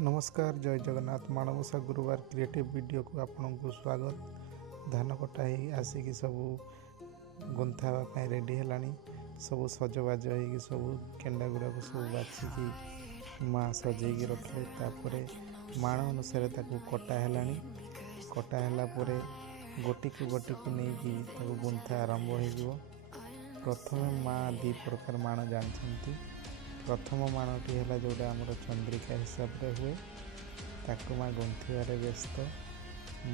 नमस्कार जय जगन्नाथ माणबसा गुरुवार क्रिएटिव वीडियो को आपन को स्वागत। धान कटा ही आसिक सब गुंथा रेडी है सब सजबाज हो सब केंडा गुड़ा को सब बाछिकी माँ सजेगी रखले माण अनुसार कटा है कटा है गोटी को नहीं गुंथा आरंभ हो। प्रथम माँ दी प्रकार माण जानते। प्रथम माणटी है जोड़ा आमर चंद्रिका हिसाब से हुए ताकू माँ गुंथार व्यस्त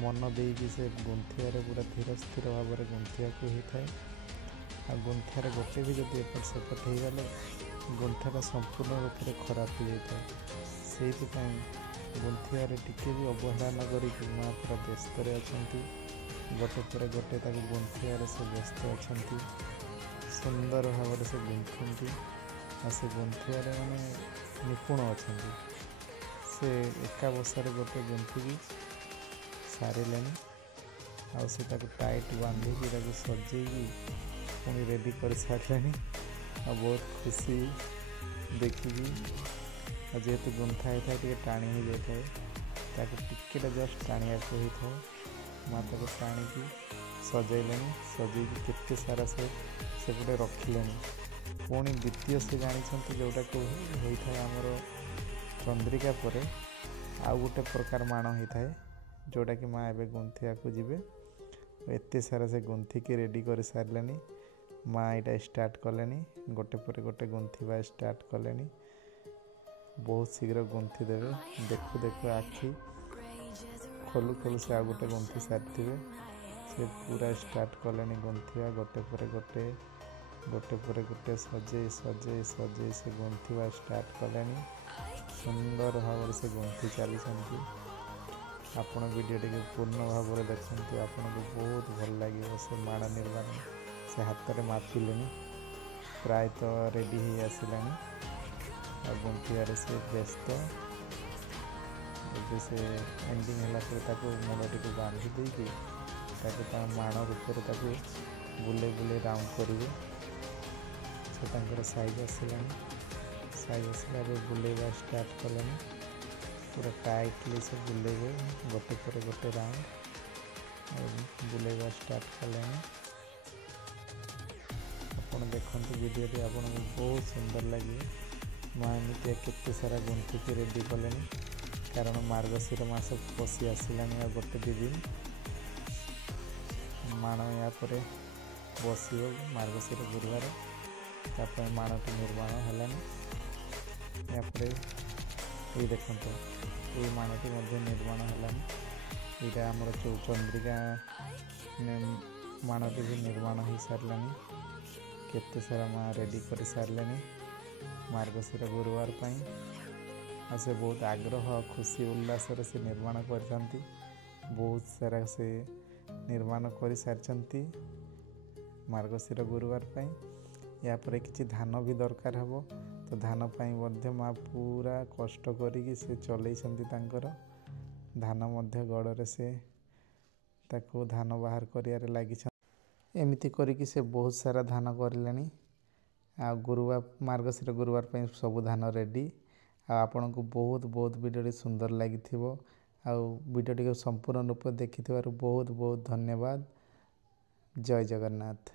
मन देकी से गुंथार पूरा धीर स्थिर भाव में गुंथा को होता है। आ गुंथार गोटे भी जब एपट सेपट हो गले गुंथाटा संपूर्ण रूप से खराब हो जाता है। से गुंथार टिके भी अवहेला न करी माँ पूरा व्यस्त अच्छा गोटे पर गोटे गुंथार से व्यस्त अच्छा सुंदर भाव से गुंथुंट आ से गुंथियारे माने निपुण अच्छा से एका बसारे गोटे गुंथिकी सारे आ टाइट बांधिकी सजेगी पुणी रेडी कर सारे आ बहुत खुशी देखिकी जेहेतु गुंथा होता है टाणी हो जाए टिकेटा जस्ट टाणिया को होता है। माँ टाणिकी सजेले सजेकी केते सारा से गोटे रखिले पुणी द्वितीय से जानते जोटा को होता है आमर चंद्रिका पर आउ गोटे प्रकार माण होता है जोटा कि माँ एवं गुंथिया को जीवे एत सारा से गुंथिकी रेडी कर सारे माँ यहाँ स्टार्ट कले गोटे पर गोटे गुंथिबा स्टार्ट कले बहुत शीघ्र गुंथि देवे। देखु देखु आखि खोलु खोलु से आ गोटे गुंथि सारी से पूरा स्टार्ट कले गुंथिबा गोटे पर गोटे पर गोटे सजे सजे सजे से गुंथिबा स्टार्ट कले सुंदर भाव से गुंथि चली। आपण वीडियो टी पूर्ण भाव में देखते आपन को बहुत भल लगे। से माण निर्माण से हाथ में मापिले प्रायतः रेडी हो आसला गुंथियार से व्यस्त से एंडिंग है मुंडटी को बांधी देकी माण रूप बुले बुले राउंड करेंगे से साइज आसला बुलेवा स्टार्ट कले पूरा टाइटली से बुलेबे गोटे पर गोटे राउंड बुलेवा स्टार्ट कले आप देखते वीडियो आपन को बहुत सुंदर लगे। माँ एमती केते सारा गुंथिकी रेडी कले कारण मार्गशीर मास पशि आसला गोटे दी दिन माण या बस मार्गशीर गुरुवार तापर माणटी निर्माण है ये देखो ये माणटी निर्माण है यहाँ आमर चंद्रिका माणटी भी निर्माण हो सारे केते सारा माँ रेडी कर सारे मार्गशीर गुरुवार आ से बहुत आग्रह खुशी उल्लास से निर्माण कर बहुत सारा से निर्माण कर सारी मार्गशीर गुरुवार या पर किसी धान भी दरकार हो तो धान पाई माँ पूरा कष्ट करी से चलई धान गड़े से ताको धान बाहर कर लगी एमती करी से बहुत सारा धान करले आ गुरुवार मार्गशीर गुरुवार पर सब धान रेडी आपण को बहुत बहुत वीडियो सुंदर लगी वीडियो संपूर्ण रूप देखि बहुत बहुत धन्यवाद। जय जगन्नाथ।